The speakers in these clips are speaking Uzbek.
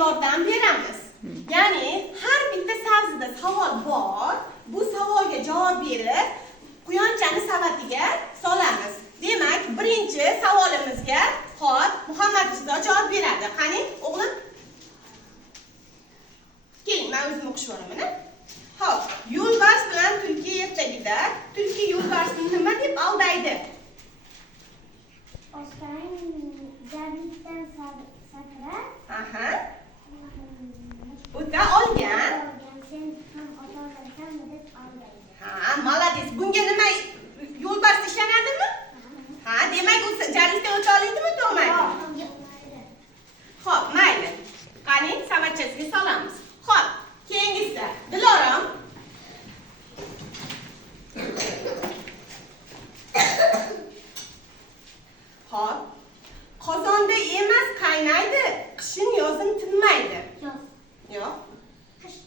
yordam beramiz. Ya'ni har bitta savzida savol bor. Bu savolga javob berib, quyonchani savatiga solamiz. Demak, birinchi savolimizga hop Muhammad Rizo javob beradi. Qani, o'g'lim? Keling, men o'zim o'qishib olaman. Hop, yo'lbars bilan tulki ertagida, tulki yo'lbarsni nima deb aldaydi? Oskarang jarlikdan sakrab. Aha. O'ta olgan. Sen ham ota-onasan deb aldaydi. Ha, молодец. Bunga nima yo'lbars ishlanadimi? Ha, demak u jarlikdan o'ta oladimi, to'g'rimi? Xo'p, mayli. Qani, savatchasiga solamiz. Xo'p, keyingisi. Dilorom. Xo'p. Qozonda emas qaynaydi, qishin yozin tinmaydi. Yoz. Yo'q. Qish.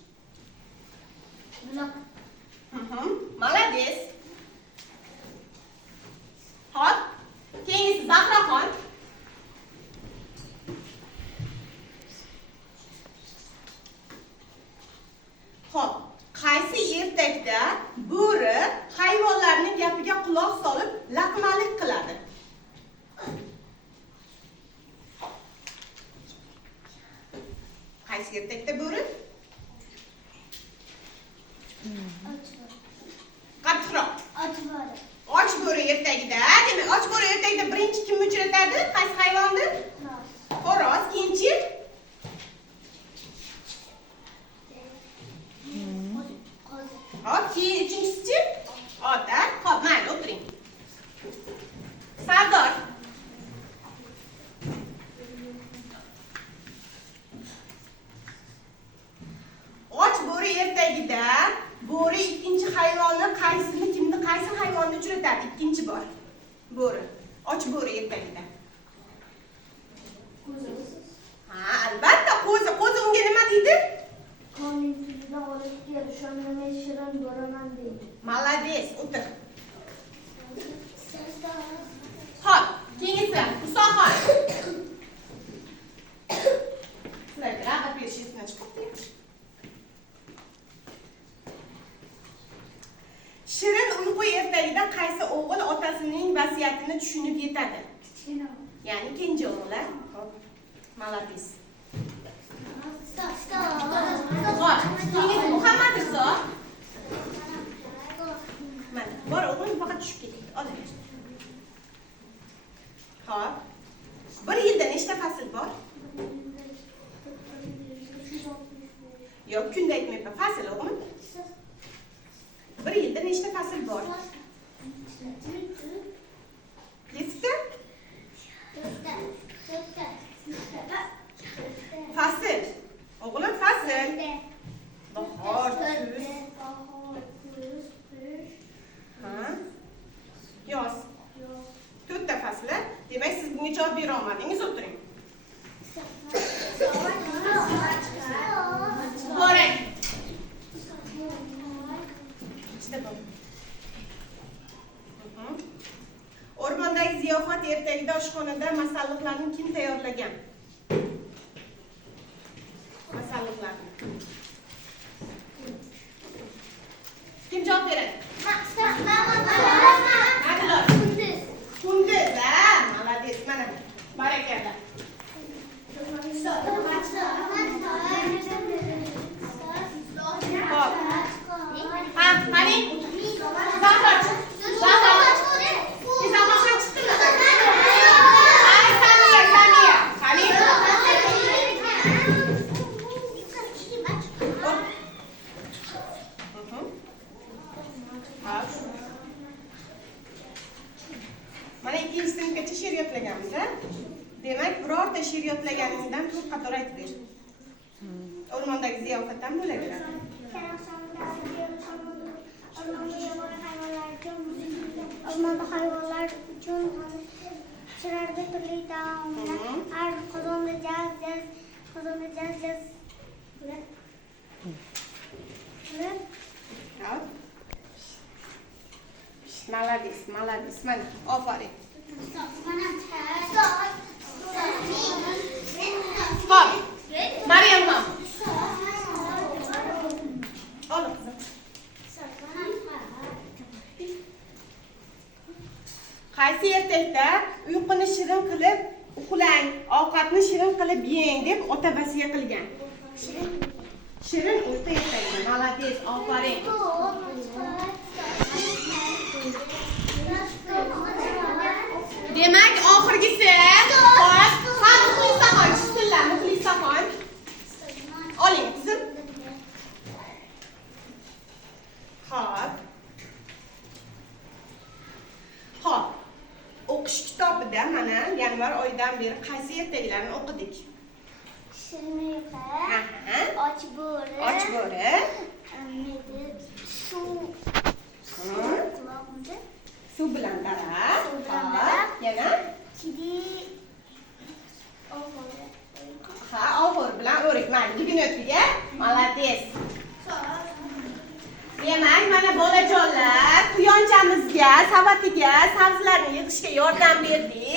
Buloq. Молодец. Hop. Keyingisi Zahraxon. Hop. Qaysi ertakda bo'ri hayvonlarning gapiga quloq solib laqmalik qiladi? Qaysi ertakda bo'ri? Qattiqroq. Och bo'ri ertagida. Demak, och bo'ri ertagida birinchi kim uchratadi? Qaysi hayvonni? Xo'roz. Keyinchi? Hop, keyin uchinchisi? Ota. Hop, mayli, o'tiring. Sardor. Och bo'ri ertagida bo'ri ikkinchi hayvonni qaysi hayvonni uchratadi? Ikkinchi bor. Bo'ri. Och bo'ri ertagida. Ha, albatta qo'zi. Qo'zi unga nima deydi? Qonning tuzidan olib kel, shunda men shirin bo'laman deydi. Молодец, o'tir. Hop, keyingisi Musoxon. Sizlarga rag'bat berishingizni chiqib. Shirin uyqu ertagida qaysi o'g'il otasining vasiyatini tushunib yetadi? Kichkina. Ya'ni kenja o'g'illar. Hop. Молодец. Hop, keyingisi Muhammad Rizo. Mana, bor o'g'lim faqat tushib ketdi. Olaver. Hop. Bir yilda nechta fasl bor? Yo'q, kunda aytmayapman. Fasl o'g'lim. Bir yilda nechta fasl bor? 7ta? Fasl. O'g'lim fasl. Bahor, kuz. Ha? Yoz. 4ta fasl. Demak, siz bunga javob bera olmadingiz, o'tiring. Boring. O'rmondagi ziyofat ertagida oshxonada masalliqlarni kim tayyorlagan? Masalliqlarni. Kim javob beradi? Kunduz, ha? Молодец, mana. Barakalla. Hop. Ha, qani? Zahra. Mana ikkinchi sinfgacha she'r yodlaganmiz, ha? Demak, birorta she'r yodlaganingizdan to'rt qator aytib ber. O'rmondagi ziyofatdan bo'laveradi. O'rmonda hayvonlar uchun chilarga turli taomlar, har qozonda jaz. Молодец. Mana, ofarin. Hop. Maryam ham. Ol qizim. Qaysi ertakda uyquni shirin qilib uxlang, ovqatni shirin qilib yeng deb ota vasiya qilgan. Shirin uyqu ertakda. Malades, ofarin. Demak, oxirgisi. Xo'p, ha Muxlisaxon, bismillah, Muxlisaxon. Oling qizim. Xo'p. Xo'p. O'qish kitobida mana yanvar oyidan beri qaysi ertaklarni o'qidik? Shirin uyqu, och bo'ri, suv bilan daraxt, yana og'ir bilan o'rik. Mayli, bugun o'tdiga. Malades. Demak, mana bolajonlar, quyonchamizga, savatiga sabzilarni yig'ishga yordam berdik.